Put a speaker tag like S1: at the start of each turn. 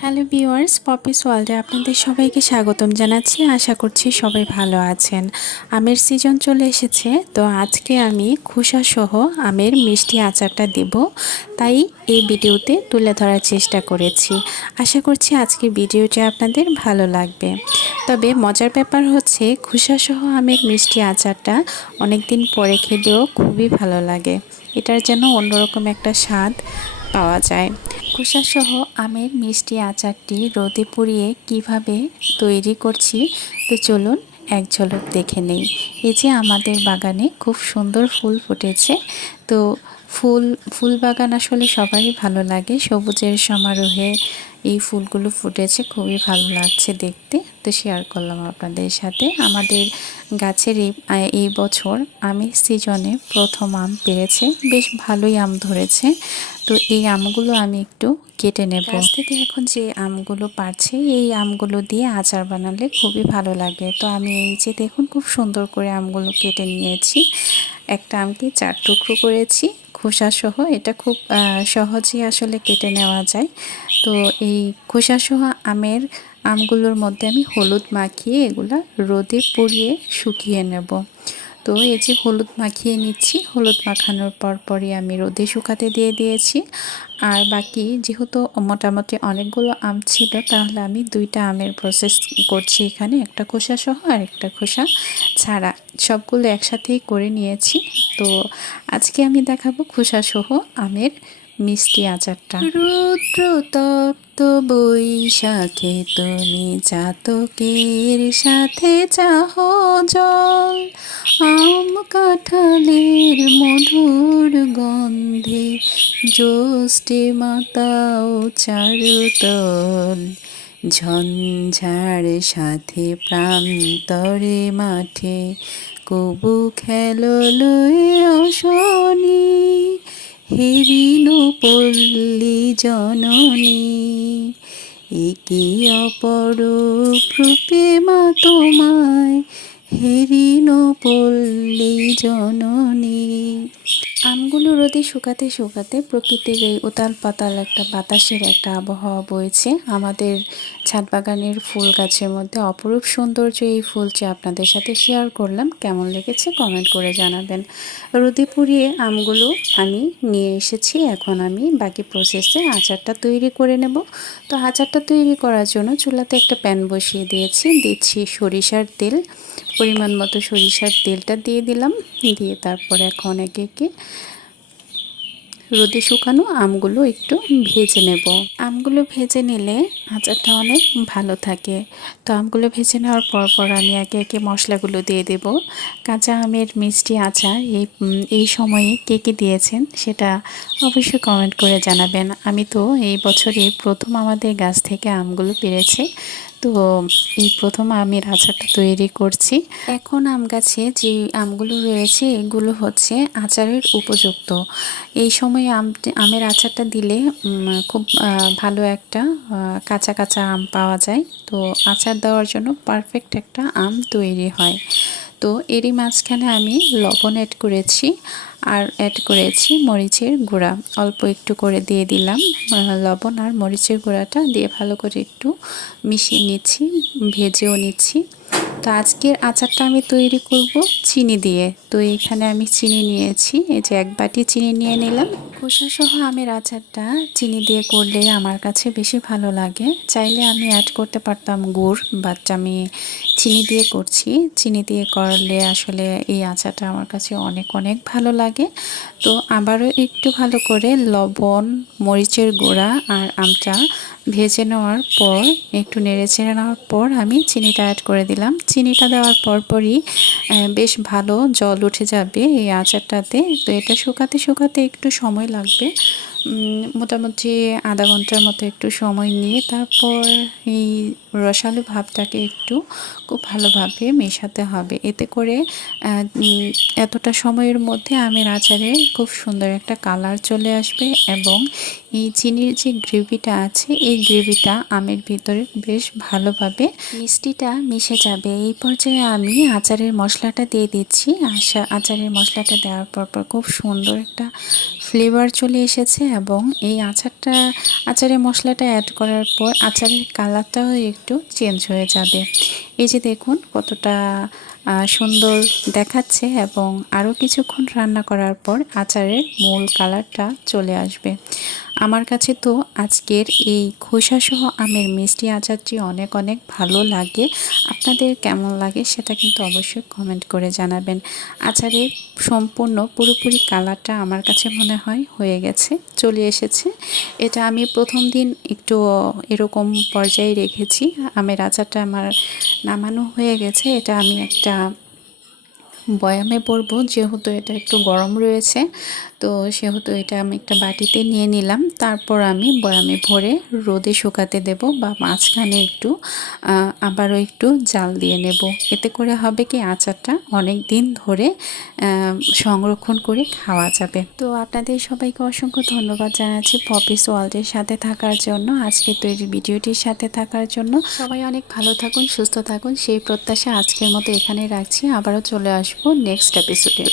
S1: Hello viewers Poppy's ওয়ার্ল্ডে আপনাদের সবাইকে স্বাগতম জানাচ্ছি। আশা করছি সবাই ভালো আছেন। আমের সিজন চলে এসেছে, তো আজকে আমি খুসা সহ আমের মিষ্টি আচারটা দেব। তাই এই ভিডিওতে তুলে ধরার চেষ্টা করেছি। আশা করছি আজকের ভিডিওটি আপনাদের ভালো লাগবে। তবে মজার ব্যাপার হচ্ছে, খুসা সহ আমের মিষ্টি আচারটা অনেকদিন পরে খেলেও খুবই ভালো লাগে। এটার যেন অন্যরকম একটা স্বাদ পাওয়া যায়। খোসাসহ আমের মিষ্টি আচারটি রোদে পুড়িয়ে কীভাবে তৈরি করছি, তো চলুন এক ঝলক দেখে নেই। এই যে আমাদের বাগানে খুব সুন্দর ফুল ফুটেছে, তো ফুল ফুল বাগান আসলে সবারই ভালো লাগে। সবুজের সমারোহে এই ফুলগুলো ফুটেছে, খুবই ভালো লাগছে দেখতে। তো শেয়ার করলাম আপনাদের সাথে। আমাদের গাছের এই এই বছর আমের সিজনে প্রথম আম পেরেছে, বেশ ভালোই আম ধরেছে। তো এই আমগুলো আমি একটু কেটে নেব। থেকে এখন যে আমগুলো পারছে, এই আমগুলো দিয়ে আচার বানালে খুবই ভালো লাগে। তো আমি এই যে দেখুন খুব সুন্দর করে আমগুলো কেটে নিয়েছি। একটা আমকে চার টুকরো করেছি। খোসাসহ, এটা খুব সহজেই আসলে কেটে নেওয়া যায়। তো এই খোসাসহ আমের আমগুলোর মধ্যে আমি হলুদ মাখিয়ে এগুলা রোদে পুড়িয়ে শুকিয়ে নেব। তো এই যে হলুদ মাখিয়ে নিচ্ছি। হলুদ মাখানোর পর পরই আমি রোদে শুকাতে দিয়ে দিয়েছি। আর বাকি যেহেতু মোটামুটি অনেকগুলো আম ছিল, তাহলে আমি দুইটা আমের প্রসেস করছি এখানে, একটা খোসা সহ আর একটা খোসা ছাড়া। সবগুলো একসাথেই করে নিয়েছি। তো আজকে আমি দেখাবো খোসা সহ আমের মিষ্টি আচারটা। রুদ্র তপ্ত বৈশাখে তুমি চাতকের সাথে চাহ জল। আম কাঁঠালের মধুর গন্ধে জ্যৈষ্ঠে মাতাও চারুতল। ঝঞ্ঝার সাথে প্রান্তরে মাঠে কবু খেলো লয়ে অশনি। হেরিন পল্লী জননী একে অপর রূপে মা তোমায় হেরিন পল্লী জননী। আমগুলো রোদে শুকাতে শুকাতে প্রকৃতির এই উতাল পাতাল একটা বাতাসের একটা আবহাওয়া বইছে। আমাদের ছাদ বাগানের ফুল গাছের মধ্যে অপরূপ সৌন্দর্য এই ফুলটি আপনাদের সাথে শেয়ার করলাম। কেমন লেগেছে কমেন্ট করে জানাবেন। রোদে পুড়িয়ে আমগুলো আমি নিয়ে এসেছি। এখন আমি বাকি প্রসেসে আচারটা তৈরি করে নেব। তো আচারটা তৈরি করার জন্য চুলাতে একটা প্যান বসিয়ে দিয়েছি। দিচ্ছি সরিষার তেল। পরিমাণ মতো সরিষার তেলটা দিয়ে দিলাম। দিয়ে তারপর এখন একে একে রোদে শুকানো আমগুলো একটু ভেজে নেব। আমগুলো ভেজে নিলে আচারটা অনেক ভালো থাকে। তো আমগুলো ভেজে নেওয়ার পর পর আমি একে একে মশলাগুলো দিয়ে দেব। কাঁচা আমের মিষ্টি আচার এই এই সময়ে কে কে দিয়েছেন সেটা অবশ্যই কমেন্ট করে জানাবেন। আমি তো এই বছরে প্রথম আমাদের গাছ থেকে আমগুলো পেরেছে। তো এই প্রথম আমের আচারটা তৈরি করছি। এখন আম গাছে যে আমগুলো রয়েছে এগুলো হচ্ছে আচারের উপযুক্ত। এই সময় আম, আমের আচারটা দিলে খুব ভালো একটা কাঁচা কাঁচা আম পাওয়া যায়। তো আচার দেওয়ার জন্য পারফেক্ট একটা আম তৈরি হয়। তো এরই মাঝখানে আমি লবণ অ্যাড করেছি আর অ্যাড করেছি মরিচের গুঁড়া। অল্প একটু করে দিয়ে দিলাম লবণ আর মরিচের গুঁড়াটা দিয়ে ভালো করে একটু মিশিয়ে নিচ্ছি, ভেজেও নিচ্ছি। তো আজকের আচারটা আমি তৈরি করব চিনি দিয়ে। তো এখানে আমি চিনি নিয়েছি, এই যে এক বাটি চিনি নিয়ে নিলাম। খোসা সহ আমের আচারটা চিনি দিয়ে করলে আমার কাছে বেশি ভালো লাগে। চাইলে আমি অ্যাড করতে পারতাম গুড় বাট আমি চিনি দিয়ে করছি। চিনি দিয়ে করলে আসলে এই আচারটা আমার কাছে অনেক অনেক ভালো লাগে। তো আবারও একটু ভালো করে লবণ, মরিচের গুঁড়া আর আমটা ভেজে নেওয়ার পর, একটু নেড়ে চেড়ে নেওয়ার পর আমি চিনিটা অ্যাড করে দিলাম। চিনিটা দেওয়ার পরপরই বেশ ভালো জল উঠে যাবে এই আচারটাতে। তো এটা শুকাতে শুকাতে একটু সময় লাগবে। মোটামুটি আধা ঘণ্টার মতো একটু সময় নিয়ে তারপর এই রসালো ভাবটাকে একটু খুব ভালোভাবে মেশাতে হবে। এতে করে এতটা সময়ের মধ্যে আমের আচারে খুব সুন্দর একটা কালার চলে আসবে এবং এই চিনির যে গ্রেভিটা আছে, এই গ্রেভিটা আমের ভিতরে বেশ ভালোভাবে মিষ্টিটা মিশে যাবে। এই পর্যায়ে আমি আচারের মশলাটা দিয়ে দিচ্ছি। আশা, আচারের মশলাটা দেওয়ার পর পর খুব সুন্দর একটা ফ্লেভার চলে এসেছে এবং এই আচারটা, আচারের মশলাটা অ্যাড করার পর আচারের কালারটাও একটু চেঞ্জ হয়ে যাবে। এই যে দেখুন, কতটা সুন্দর দেখাচ্ছে এবং আরও কিছুক্ষণ রান্না করার পর আচারের মূল কালারটা চলে আসবে। আমার কাছে তো আজকের এই খোসাসহ আমের মিষ্টি আচারটি অনেক অনেক ভালো লাগে। আপনাদের কেমন লাগে সেটা কিন্তু অবশ্যই কমেন্ট করে জানাবেন। আচারের সম্পূর্ণ পুরোপুরি কালারটা আমার কাছে মনে হয় হয়ে গেছে, চলে এসেছে। এটা আমি প্রথম দিন একটু এরকম পর্যায়ে রেখেছি, আমের আচারটা আমার নামানো হয়ে গেছে এটা আমি একটা বয়ামে পরবো যেহেতু এটা একটু গরম রয়েছে। তো সেহেতু এটা আমি একটা বাটিতে নিয়ে নিলাম। তারপর আমি বয়ামে ভরে রোদে শুকাতে দেব বা মাঝখানে একটু আবারও একটু জাল দিয়ে নেব। এতে করে হবে কি আচারটা অনেক দিন ধরে সংরক্ষণ করে খাওয়া যাবে। তো আপনাদের সবাইকে অসংখ্য ধন্যবাদ জানাচ্ছি পপিস ওয়ার্ল্ডের সাথে থাকার জন্য, আজকে তৈরি ভিডিওটির সাথে থাকার জন্য। সবাই অনেক ভালো থাকুন, সুস্থ থাকুন। সেই প্রত্যাশা আজকের মতো এখানে রাখছি। আবারও চলে আসব নেক্সট এপিসোডে